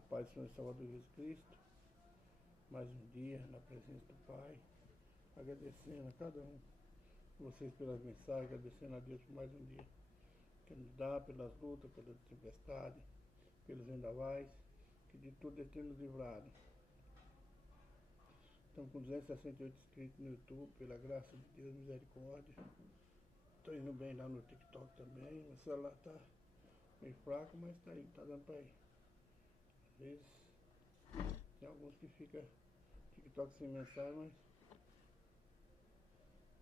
Na paz do Senhor e Salvador Jesus Cristo, mais um dia na presença do Pai, agradecendo a cada um de vocês pelas mensagens, agradecendo a Deus por mais um dia que nos dá, pelas lutas, pela tempestade, pelos vendavais, que de tudo Ele tem nos livrado. Estamos com 268 inscritos no YouTube, pela graça de Deus, misericórdia. Estou indo bem lá no TikTok também, meu celular está meio fraco, mas está aí, está dando para ir. Às vezes tem alguns que ficam TikTok sem mensagem, mas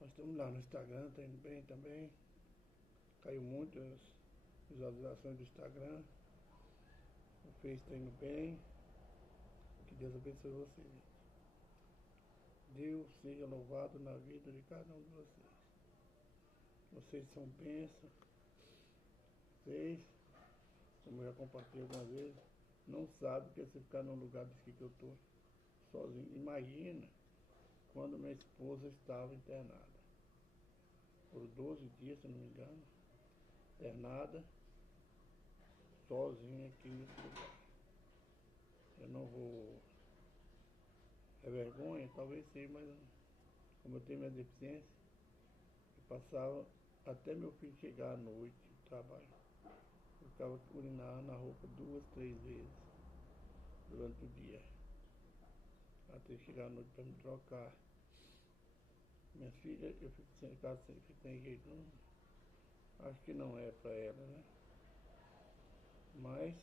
nós estamos lá no Instagram, está indo bem também. Caiu muito as visualizações do Instagram. O Face está indo bem. Que Deus abençoe vocês. Deus seja louvado na vida de cada um de vocês. Vocês são bênçãos. Vocês, como eu já compartilhei algumas vezes, não sabem o que é você ficar num lugar desse que eu estou sozinho. Imagina quando minha esposa estava internada. Por 12 dias, se não me engano, internada, sozinha aqui nesse lugar. Eu não vou... É vergonha? Talvez sim, mas como eu tenho minha deficiência, eu passava até meu filho chegar à noite do trabalho. Eu ficava urinando na roupa 2, 3 vezes durante o dia. Até chegar à noite para me trocar. Minha filha, eu fico sem casa, sempre tem jeito. Não, acho que não é para ela, né? Mas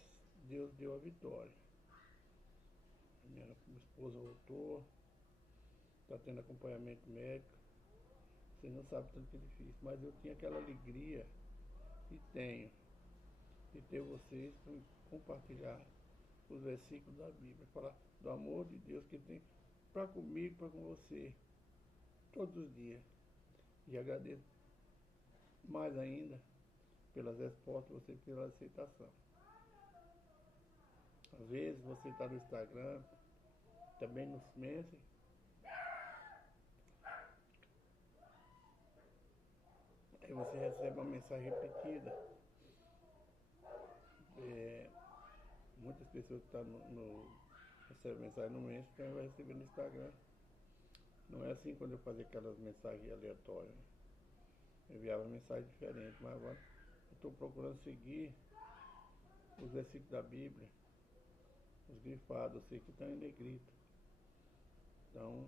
Deus deu a vitória. Minha esposa voltou, está tendo acompanhamento médico. Você não sabe tanto que é difícil, mas eu tinha aquela alegria, e tenho, de ter vocês para compartilhar os versículos da Bíblia, falar do amor de Deus que tem para comigo, para com você, todos os dias. E agradeço mais ainda pelas respostas, você pela aceitação. Às vezes você está no Instagram, também nos Messenger, aí você recebe uma mensagem repetida. Muitas pessoas que estão recebem mensagem no Messenger, também vai receber no Instagram. Não é assim quando eu fazia aquelas mensagens aleatórias. Eu enviava mensagem diferente, mas agora eu estou procurando seguir os versículos da Bíblia, os grifados, eu sei que estão em negrito. Então,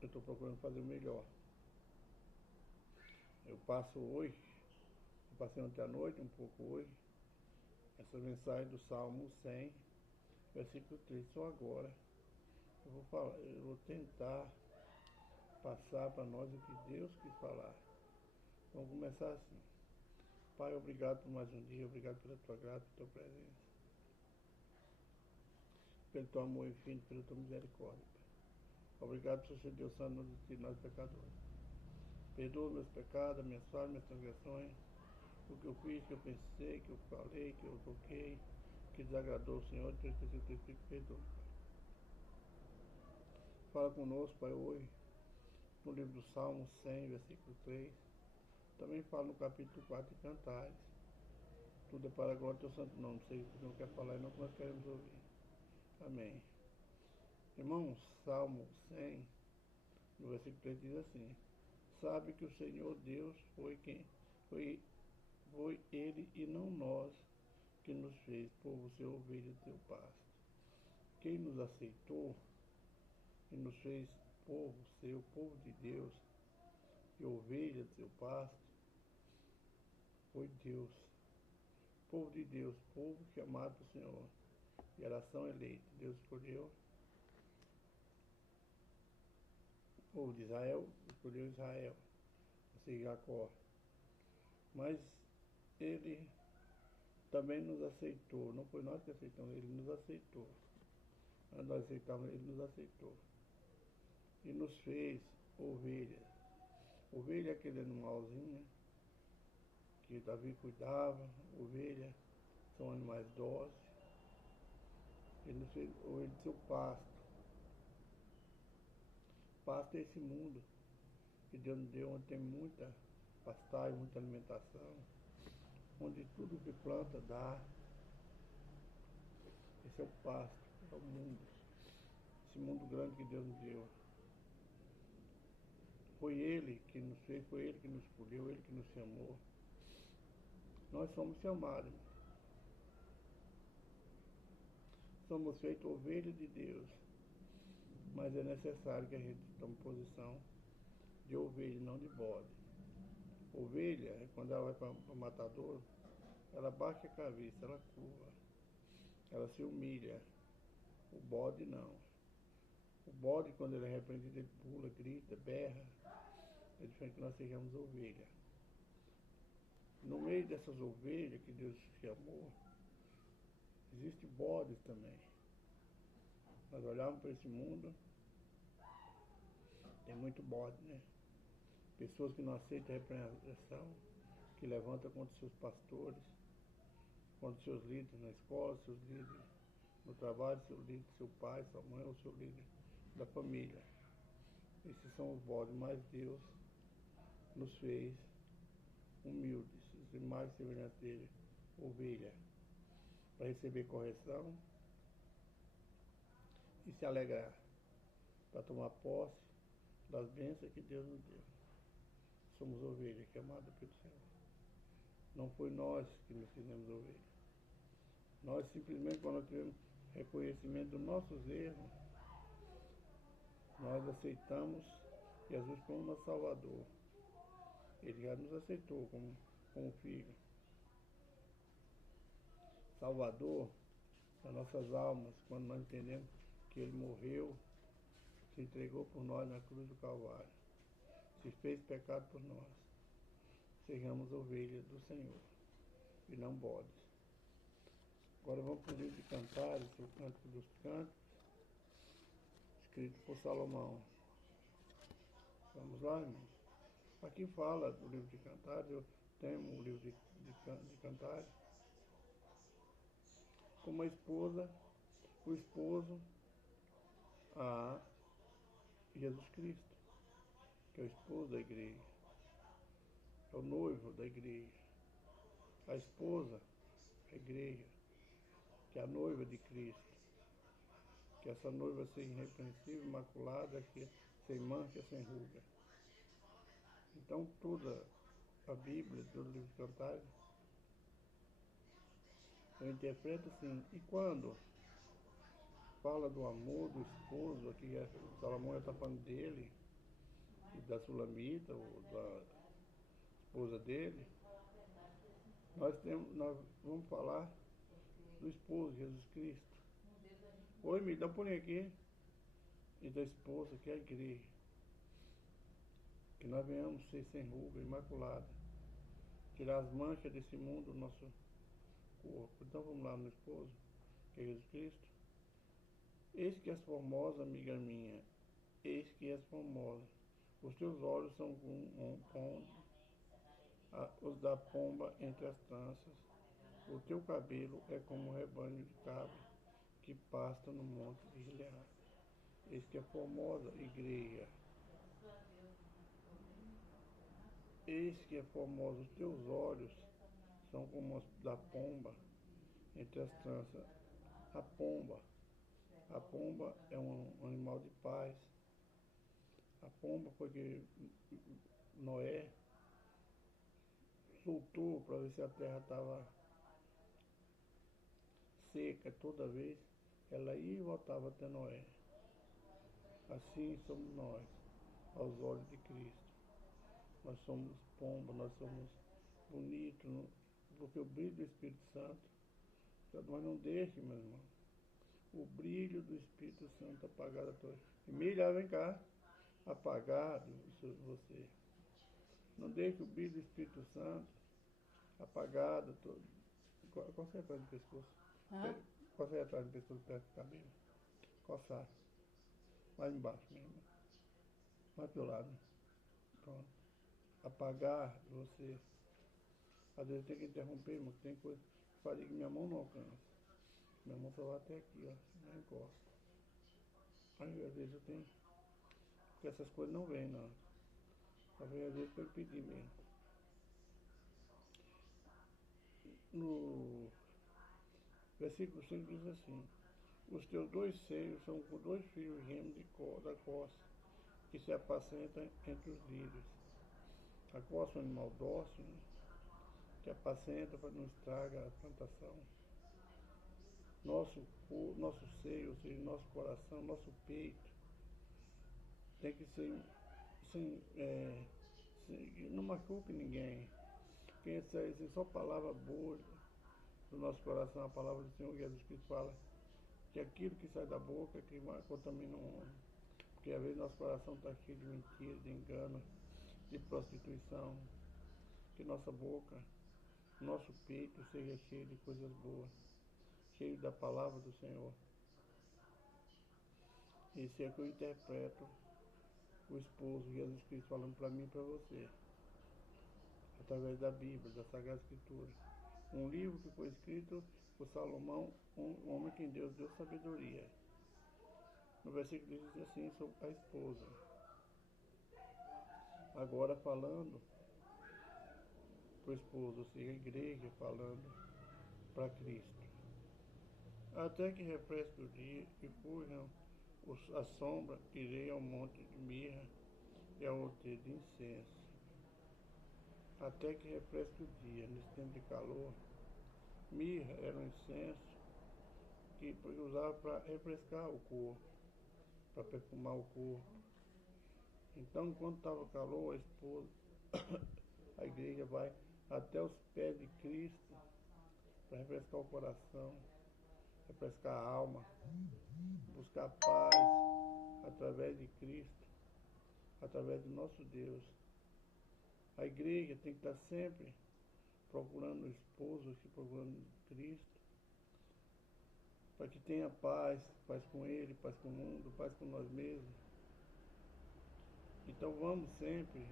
eu estou procurando fazer o melhor. Eu passo hoje, eu passei ontem à noite, um pouco hoje, essa mensagem do Salmo 100, versículo 3, só agora. Eu vou tentar passar para nós o que Deus quis falar. Vamos começar assim. Pai, obrigado por mais um dia, obrigado pela tua graça, pela tua presença, pelo teu amor infinito, pela tua misericórdia, Pai. Obrigado por ser Deus santo de nós pecadores. Perdoa meus pecados, minhas falhas, minhas transgressões, o que eu fiz, que eu pensei, que eu falei, que eu toquei, que desagradou o Senhor, que eu esqueci o teu Espírito, perdoa, Pai. Fala conosco, Pai, hoje, no livro do Salmo 100, versículo 3. Também fala no capítulo 4 de Cantares. Tudo é para a glória do teu santo nome. Não sei o que você não quer falar e não que nós queremos ouvir. Amém. Irmãos, Salmo 100, no versículo 3 diz assim: sabe que o Senhor Deus foi Ele e não nós que nos fez povo seu, ovelha do seu pasto. Quem nos aceitou e nos fez povo seu, povo de Deus e ovelha do seu pasto, foi Deus. Povo de Deus, povo chamado do Senhor, geração eleita. Deus escolheu o povo de Israel, escolheu Israel, assim Jacó. Mas Ele também nos aceitou, não foi nós que aceitamos, Ele nos aceitou. Quando nós aceitamos, Ele nos aceitou. E nos fez ovelhas. Ovelha é aquele animalzinho, né, que Davi cuidava. Ovelha são animais dóceis. Ele nos fez ovelha do seu pasto. Pasto é esse mundo que Deus nos deu, onde tem muita pastagem, muita alimentação, onde tudo que planta dá. Esse é o pasto, é o mundo. Esse mundo grande que Deus nos deu. Foi Ele que nos fez, foi Ele que nos escolheu, Ele que nos chamou. Nós somos chamados. Somos feitos ovelhas de Deus. Mas é necessário que a gente tome posição de ovelha, não de bode. Ovelha, quando ela vai para o matador, ela baixa a cabeça, ela curva, ela se humilha. O bode não. O bode, quando ele é repreendido, ele pula, grita, berra. É diferente que nós sejamos ovelha. No meio dessas ovelhas que Deus chamou, existem bodes também. Nós olhamos para esse mundo, tem muito bode, né? Pessoas que não aceitam a repreensão, que levantam contra seus pastores, contra seus líderes na escola, seus líderes no trabalho, seu líder, seu pai, sua mãe ou seu líder da família. Esses são os bodes, mas Deus nos fez humildes, imagem e semelhança dele, ovelha, para receber correção e se alegrar, para tomar posse das bênçãos que Deus nos deu. Somos ovelhas, chamadas pelo Senhor. Não foi nós que nos fizemos ovelhas. Nós simplesmente, quando nós tivemos reconhecimento dos nossos erros, nós aceitamos Jesus como nosso Salvador. Ele já nos aceitou como filho. Salvador das nossas almas, quando nós entendemos que Ele morreu, se entregou por nós na cruz do Calvário, se fez pecado por nós. Sejamos ovelhas do Senhor e não bodes. Agora vamos para o livro de Cantares, o Cântico dos Cânticos, escrito por Salomão. Vamos lá, irmãos? Aqui fala do livro de Cantares, eu tenho o livro de Cantares. Como a esposa, o esposo a Jesus Cristo, que é o esposo da igreja, é o noivo da igreja. A esposa, a igreja, que é a noiva de Cristo, que essa noiva seja irrepreensível, imaculada, que sem mancha, sem ruga. Então toda a Bíblia, todo o livro de Cantares, eu interpreto assim. E quando fala do amor do esposo, aqui Salomão já está falando dele, e da Sulamita, ou da esposa dele, nós vamos falar do esposo, Jesus Cristo. Oi, me dá um pulinho aqui. E da esposa, que é a igreja. Que nós venhamos ser sem ruga, imaculada. Tirar as manchas desse mundo do nosso corpo. Então vamos lá no esposo, que é Jesus Cristo. Eis que és formosa, amiga minha. Eis que és formosa. Os teus olhos são como os da pomba entre as tranças. O teu cabelo é como um rebanho de cabras que pasta no monte de Gileade. Eis que é formosa, igreja. Eis que é formosa, os teus olhos são como os da pomba entre as tranças. A pomba é um animal de paz. A pomba foi que Noé soltou para ver se a terra estava seca toda vez. Ela ia e voltava até Noé. Assim somos nós, aos olhos de Cristo. Nós somos pomba, nós somos bonitos, porque o brilho do Espírito Santo, mas não deixe, meu irmão, o brilho do Espírito Santo apagar a tua... Emília, vem cá, apagado você. Não deixe o brilho do Espírito Santo apagado. Coça atrás do pescoço. Coça atrás do pescoço, perto do cabelo. Coçar. Mais embaixo mesmo. Mais pro lado. Pronto. Apagar você. Às vezes tem que interromper, mas tem coisa que faria que minha mão não alcança. Minha mão só vai até aqui, ó. Não encosta. Aí às vezes eu tenho. Porque essas coisas não vêm, não. Às vezes foi pedir mesmo. No versículo 5 diz assim: Os teus dois seios são como dois filhos gêmeos da costa, que se apacentam entre os lírios. A costa é um animal dócil, né? Que apacenta para não estragar a plantação. Nosso seio, ou seja, nosso coração, nosso peito, tem que ser não machuque ninguém. Pensa assim, só palavra boa do nosso coração, a palavra do Senhor Jesus Cristo fala que aquilo que sai da boca que contamina o homem. Porque às vezes nosso coração está cheio de mentira, de engano, de prostituição. Que nossa boca, nosso peito seja cheio de coisas boas, cheio da palavra do Senhor. Isso é que eu interpreto o esposo Jesus Cristo falando para mim e para você, através da Bíblia, da Sagrada Escritura. Um livro que foi escrito por Salomão, um homem que Deus deu sabedoria. No versículo diz assim sobre a esposa. Agora falando para o esposo, ou seja, a igreja falando para Cristo. Até que refresque o dia e fujam a sombra, irei ao monte de mirra e ao outeiro de incenso. Até que refresque o dia, nesse tempo de calor. Mirra era um incenso que usava para refrescar o corpo, para perfumar o corpo. Então, quando estava calor, a esposa, a igreja vai até os pés de Cristo para refrescar o coração, refrescar a alma, buscar paz através de Cristo, através do nosso Deus. A igreja tem que estar sempre procurando o esposo, procurando Cristo, para que tenha paz, paz com Ele, paz com o mundo, paz com nós mesmos. Então vamos sempre,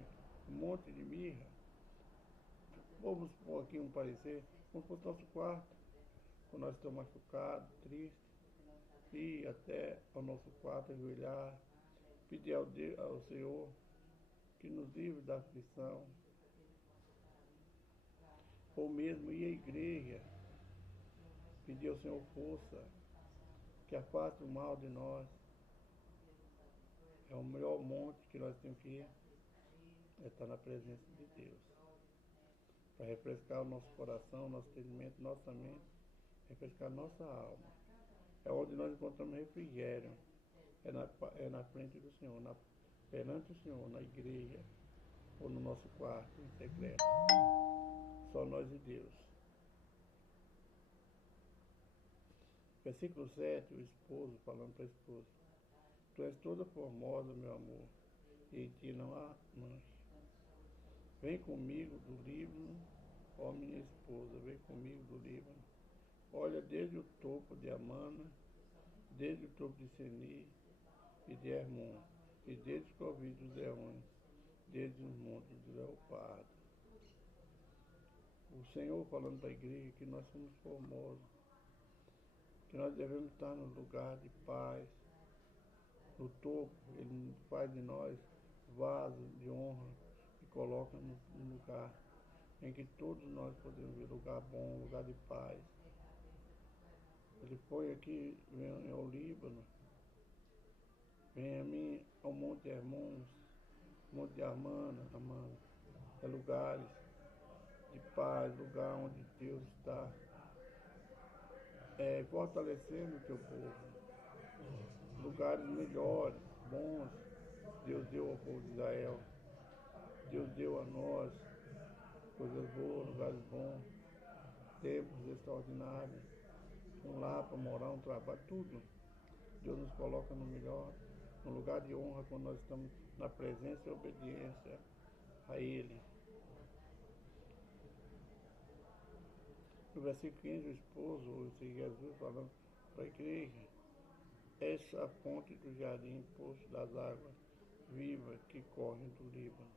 um monte de mirra, vamos pôr aqui um parecer, vamos para o nosso quarto, quando nós estamos machucados, tristes, ir até ao nosso quarto, ajoelhar, pedir ao Senhor que nos livre da aflição, ou mesmo ir à igreja, pedir ao Senhor força, que afaste o mal de nós. É o melhor monte que nós temos que ir, é estar na presença de Deus, para refrescar o nosso coração, nosso entendimento, nossa mente, refrescar nossa alma. É onde nós encontramos refrigério, é na frente do Senhor, perante o Senhor, na igreja, ou no nosso quarto em secreto. Só nós e Deus. Versículo 7, o esposo falando para a esposa. Tu és toda formosa, meu amor, e em ti não há mancha. Vem comigo do Líbano, ó minha esposa, vem comigo do Líbano. Olha desde o topo de Amana, desde o topo de Seni e de Hermon, e desde os covis dos leões, desde os montes do leopardo. O Senhor falando para a igreja que nós somos formosos, que nós devemos estar no lugar de paz, no topo. Ele faz de nós vasos de honra e coloca no lugar em que todos nós podemos ver lugar bom, lugar de paz. Ele foi aqui, vem ao Líbano, vem a mim ao Monte Hermon, Monte de Amana, é lugares de paz, lugar onde Deus está fortalecendo o teu povo. Lugares melhores, bons, Deus deu ao povo de Israel. Deus deu a nós coisas boas, lugares bons, templos extraordinários, um lar para morar, um trabalho, tudo. Deus nos coloca no melhor, no lugar de honra, quando nós estamos na presença e obediência a Ele. No versículo 15, o esposo, Jesus falando para a igreja, essa é a fonte do jardim, poço das águas vivas que correm do Líbano.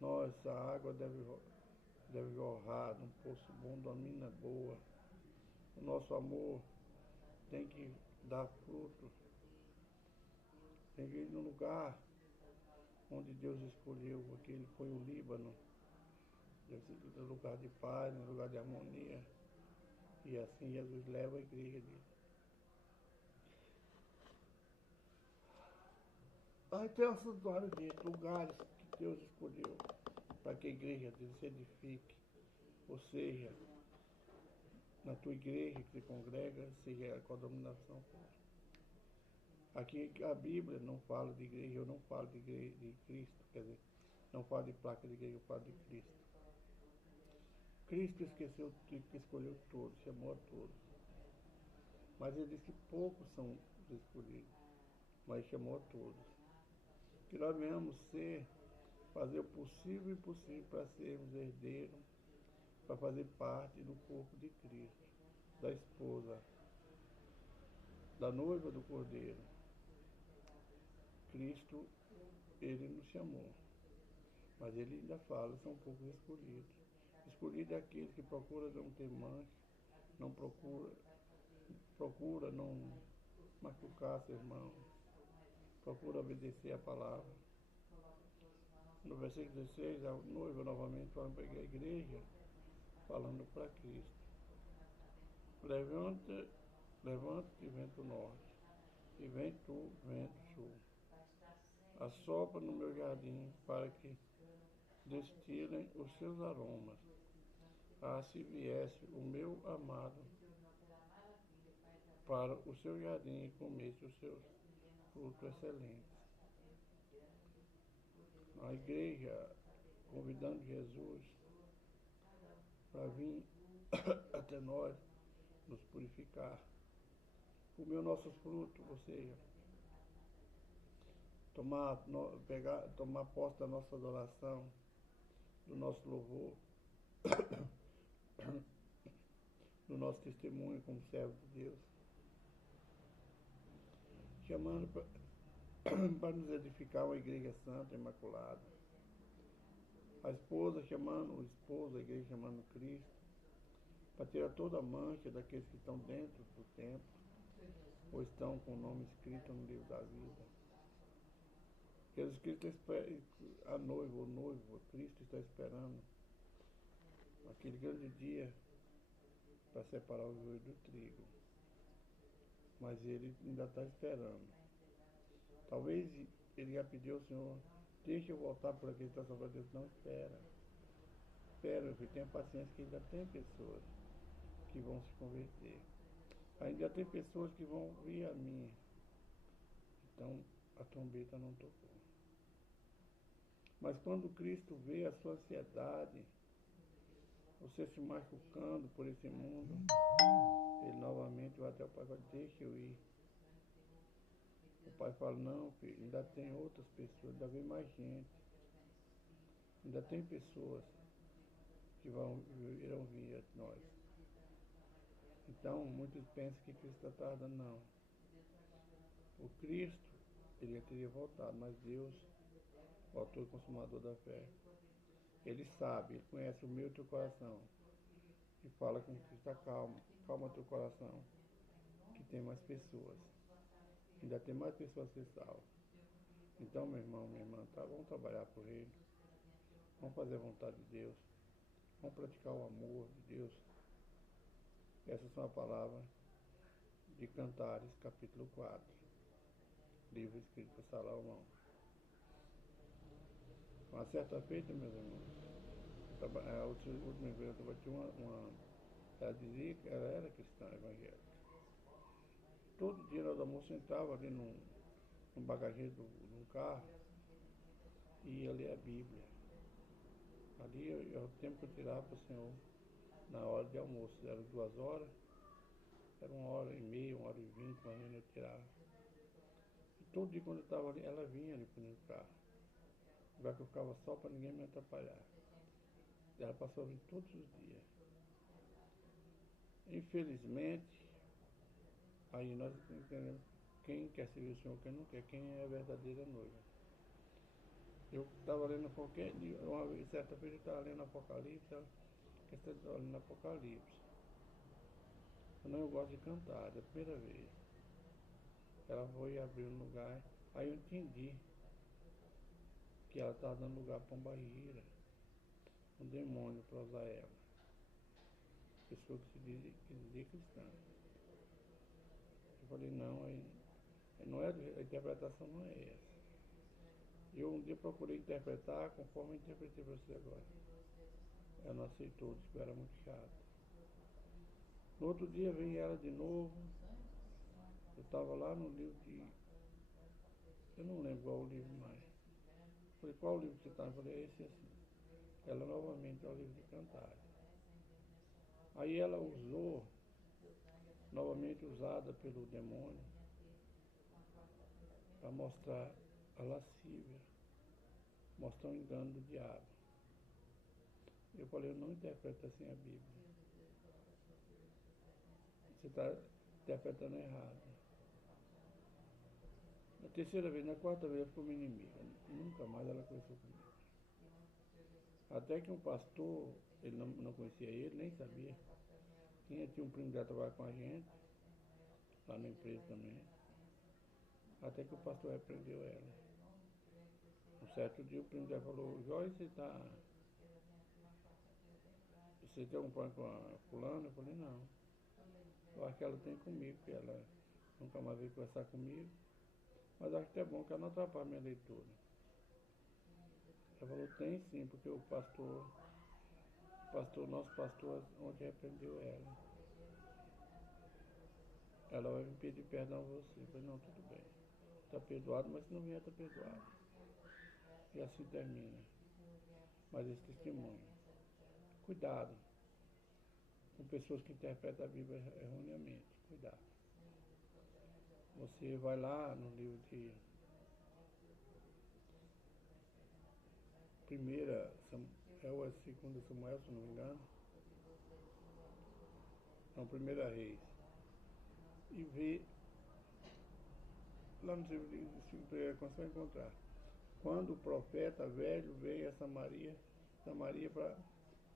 Nossa água deve jorrar de um poço bom, de uma mina boa. O nosso amor tem que dar fruto. Tem que ir no lugar onde Deus escolheu, porque Ele foi o Líbano. Deve ser no lugar de paz, no lugar de harmonia. E assim Jesus leva a igreja dele. Aí tem um santuário dentro, lugares que Deus escolheu para que a igreja dele se edifique. Ou seja, na tua igreja que se congrega, seja com a dominação. Aqui a Bíblia não fala de igreja, eu não falo de igreja de Cristo, quer dizer, não falo de placa de igreja, eu falo de Cristo. Cristo escolheu todos, chamou a todos. Mas ele disse que poucos são os escolhidos, mas chamou a todos. Que nós venhamos fazer o possível e impossível para sermos herdeiros, para fazer parte do corpo de Cristo, da esposa, da noiva do Cordeiro. Cristo, ele nos chamou, mas ele ainda fala, são poucos escolhidos. Escolhido é aquele que procura não ter mancha, não procura não machucar seu irmão, procura obedecer a palavra. No versículo 16, a noiva novamente falando para a igreja, falando para Cristo. Levanta-te, vento norte, e vem tu, vento sul. Assopra no meu jardim para que destilem os seus aromas. Se viesse o meu amado para o seu jardim e comesse os seus frutos excelentes. A igreja convidando Jesus para vir até nós, nos purificar, comer os nossos frutos, ou seja, tomar posse da nossa adoração, do nosso louvor, do nosso testemunho como servo de Deus, chamando para nos edificar uma igreja santa, imaculada. A esposa chamando o esposo, a igreja chamando Cristo, para tirar toda a mancha daqueles que estão dentro do templo, ou estão com o nome escrito no livro da vida. Jesus Cristo espera, a noiva, o noivo, Cristo está esperando aquele grande dia para separar o joio do trigo. Mas ele ainda está esperando. Talvez ele já pediu ao Senhor, deixa eu voltar por aqui, está sobre Deus. Não, espera. Espera, meu filho, tenha paciência que ainda tem pessoas que vão se converter. Ainda tem pessoas que vão vir a mim. Então, a trombeta não tocou. Mas quando Cristo vê a sua ansiedade, você se machucando por esse mundo, ele novamente vai até o pai e fala, deixa eu ir. O pai fala, não, filho, ainda tem outras pessoas, ainda vem mais gente. Ainda tem pessoas que irão vir a nós. Então, muitos pensam que Cristo está tardando, não. O Cristo, ele já teria voltado, mas Deus, o autor e consumador da fé, ele sabe, ele conhece o meu e o teu coração. E fala com Cristo, calma teu coração, que tem mais pessoas. Ainda tem mais pessoas a ser salvas. Então, meu irmão, minha irmã, vamos trabalhar por ele. Vamos fazer a vontade de Deus. Vamos praticar o amor de Deus. Essas são as palavras de Cantares, capítulo 4. Livro escrito por Salomão. Uma certa feita, meus irmãos, a última empresa eu tinha ela dizia que ela era cristã evangélica. Todo dia na hora do almoço entrava ali no bagageiro de um carro e ia ler a Bíblia. Ali é o tempo que eu tirava para o Senhor na hora de almoço. Eram 2 horas, era 1h30, 1h20, mais ou menos eu tirava. E todo dia quando eu estava ali, ela vinha ali para o carro. Lugar que eu ficava só para ninguém me atrapalhar. E ela passou a vir todos os dias. Infelizmente, aí nós entendemos quem quer servir o Senhor, quem não quer, quem é a verdadeira noiva. Eu estava lendo certa vez eu estava lendo Apocalipse, ela estava lendo Apocalipse. Eu gosto de cantar, é a primeira vez. Ela foi abrir um lugar, aí eu entendi que ela estava dando lugar para uma barreira, um demônio para usar ela. Pessoa que se dizia cristã. Eu falei, não, a interpretação não é essa. Eu um dia procurei interpretar conforme eu interpretei você agora. Ela não aceitou, disse que eu era muito chato. No outro dia vem ela de novo. Eu estava lá no livro de... Eu não lembro qual o livro mais. Falei, qual o livro que você está? Eu falei, é esse assim. Ela novamente é o livro de Cantares. Aí ela usou, novamente usada pelo demônio, para mostrar a lascívia, mostrar o engano do diabo. Eu falei, eu não interpreto assim a Bíblia. Você está interpretando errado. Na terceira vez, na quarta vez, ela ficou minha inimiga. Nunca mais ela conversou comigo. Até que um pastor, ele não conhecia ele, nem sabia. Tinha um primo que já trabalhava com a gente, lá na empresa também. Até que o pastor repreendeu ela. Um certo dia o primo dela falou, Joyce, você tem algum problema com a fulana? Eu falei, não. Eu acho que ela tem comigo, que ela nunca mais veio conversar comigo. Mas acho que é bom que ela não atrapalhe minha leitura. Ela falou, tem sim, porque nosso pastor ontem repreendeu ela. Ela vai me pedir perdão a você. Eu falei, não, tudo bem. Está perdoado, mas se não vier, está perdoado. E assim termina. Mas esse testemunho. Cuidado com pessoas que interpretam a Bíblia erroneamente. Cuidado. Você vai lá no livro de primeira, é ou segunda Samuel, se não me engano. Não, primeira Reis. E vê, lá no livro de primeira, você vai encontrar. Quando o profeta velho veio a Samaria para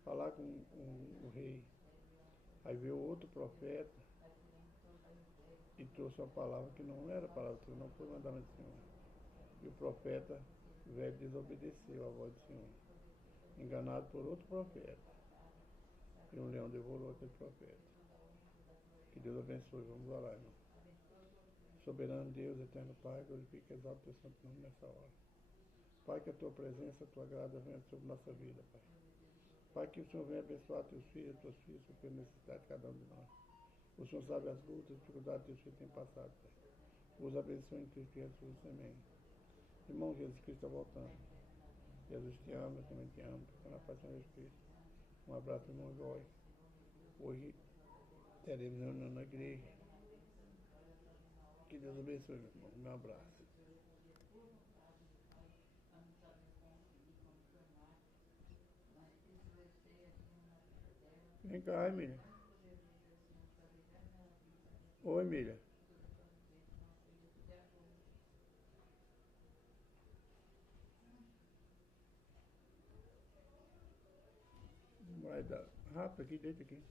falar com o rei. Aí veio outro profeta e trouxe uma palavra que não era a palavra do Senhor, não foi mandamento do Senhor. E o profeta velho desobedeceu à voz do Senhor, enganado por outro profeta. E um leão devorou aquele profeta. Que Deus abençoe, vamos orar, irmão. Soberano Deus, eterno Pai, glorifica e exalta o teu santo nome nessa hora. Pai, que a tua presença, a tua graça venha sobre nossa vida, Pai. Pai, que o Senhor venha abençoar teus filhos, tuas filhas, suprir a necessidade de cada um de nós. O Senhor sabe as lutas, as dificuldades que teus filhos têm passado, Pai. Os abençoe em Cristo Jesus, amém. Irmão, Jesus Cristo está voltando. Jesus te ama, eu também te amo. Fica na paz de Jesus Cristo. Um abraço, irmão Joyce. Hoje teremos reunião na igreja. Que Deus abençoe, meu irmão. Um abraço. Vem cá, Emília. Oi, Emília. Vai dar. Rápido aqui, deita aqui.